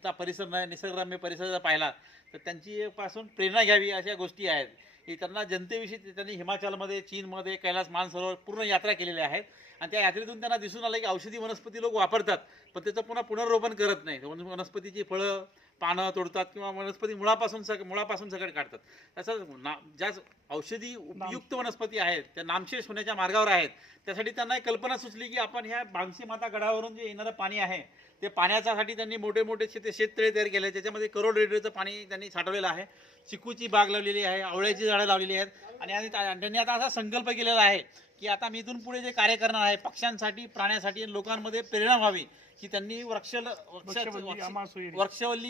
आता परिसर नाही निसर्गरम्य परिसर जर पाहिला तर त्यांची पासून प्रेरणा घ्यावी अशा गोष्टी आहेत. की त्यांना जनतेविषयी ते- त्यांनी हिमाचलमध्ये चीनमध्ये कैलास मानसरोवर पूर्ण यात्रा केलेल्या आहेत. आणि त्या यात्रेतून त्यांना दिसून आलं की औषधी वनस्पती लोक वापरतात पण त्याचं पुन्हा पुनर्रोपण करत नाही वनस्पतीची फळं पानं तोडतात किंवा वनस्पती मुळापासून सग मुळापासून सगळं काढतात. तसंच ना ज्या औषधी उपयुक्त वनस्पती आहेत त्या नामशेष होण्याच्या मार्गावर आहेत त्यासाठी त्यांना एक कल्पना सुचली की आपण ह्या बांगशी माता गडावरून जे येणारं पाणी आहे ते पाण्याच्यासाठी त्यांनी मोठे मोठे शेते शेततळे तयार केले त्याच्यामध्ये करोड लिटरचं पाणी त्यांनी साठवलेलं आहे. चिकूची बाग लावलेली आहे आवळ्याची झाडं लावलेली आहेत. आणि आणि त्या- त्यांनी आता असा संकल्प केलेला आहे की आता मी इथून पुढे जे कार्य करणार आहे पक्ष्यांसाठी प्राण्यासाठी लोकांमध्ये प्रेरणा व्हावी की त्यांनी वृक्ष वृक्षवल्ली, वृक्ष-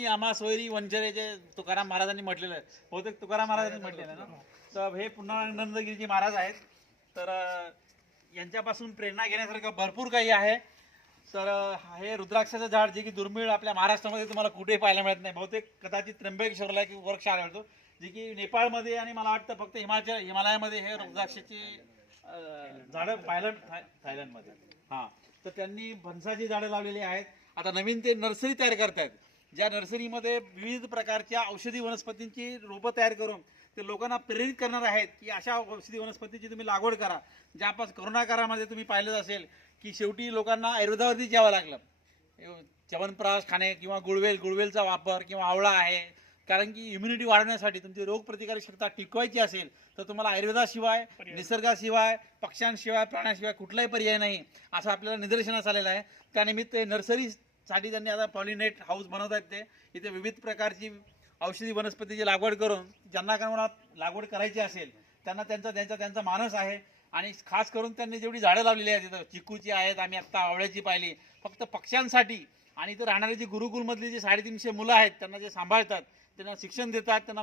आम्हा सोयरी. वंचरे जे तुकाराम महाराजांनी म्हटलेलं आहे. बहुतेक तुकाराम महाराजांनी म्हटलेलं आहे ना? तर हे पुन्हा नंदगिरीजी महाराज आहेत. तर यांच्यापासून प्रेरणा घेण्यासारखं भरपूर काही आहे. तर हे रुद्राक्षाचं झाड जे की दुर्मिळ आपल्या महाराष्ट्रामध्ये तुम्हाला कुठेही पाहायला मिळत नाही. बहुतेक कदाचित त्र्यंबकेश्वरला की वृक्ष आढळतो जे की नेपाळमध्ये आणि मला वाटतं फक्त हिमाचल हिमालयामध्ये हे रुद्राक्षाची झाडं पाहायला थायलंडमध्ये. हां. तर त्यांनी फणसाची झाडं लावलेली आहेत. आता नवीन ते नर्सरी तयार करतायत. ज्या नर्सरीमध्ये विविध प्रकारच्या औषधी वनस्पतींची रोपं तयार करून ते लोकांना प्रेरित करणार आहेत की अशा औषधी वनस्पतीची तुम्ही लागवड करा. ज्यापास करोना काळामध्ये तुम्ही पाहिलं असेल की शेवटी लोकांना आयुर्वेदावरती यावं लागलं. च्यवनप्राश खाणे किंवा गुळवेल गुळवेलचा वापर किंवा आवळा आहे. कारण की इम्युनिटी वाढवण्यासाठी तुमची रोगप्रतिकारक क्षमता टिकवायची असेल तर तुम्हाला आयुर्वेदाशिवाय निसर्गाशिवाय पक्ष्यांशिवाय प्राण्याशिवाय कुठलाही पर्याय नाही असं आपल्याला निदर्शनास आलेलं आहे. त्यानिमित्त साठी त्यांनी आता पॉलिनेट हाऊस बनवत आहेत ते. इथे विविध प्रकारची औषधी वनस्पतीची लागवड करून ज्यांना कोणाला लागवड करायची असेल त्यांना त्यांचा त्यांचा त्यांचा मानस आहे. आणि खास करून त्यांनी जेवढी झाडं लावलेली आहेत तिथं चिकूची आहेत आम्ही आत्ता आवळ्याची पाहिली. फक्त पक्ष्यांसाठी आणि इथं राहणारी जी गुरुकुलमधली जी साडेतीनशे मुलं आहेत त्यांना जे सांभाळतात त्यांना शिक्षण देतात त्यांना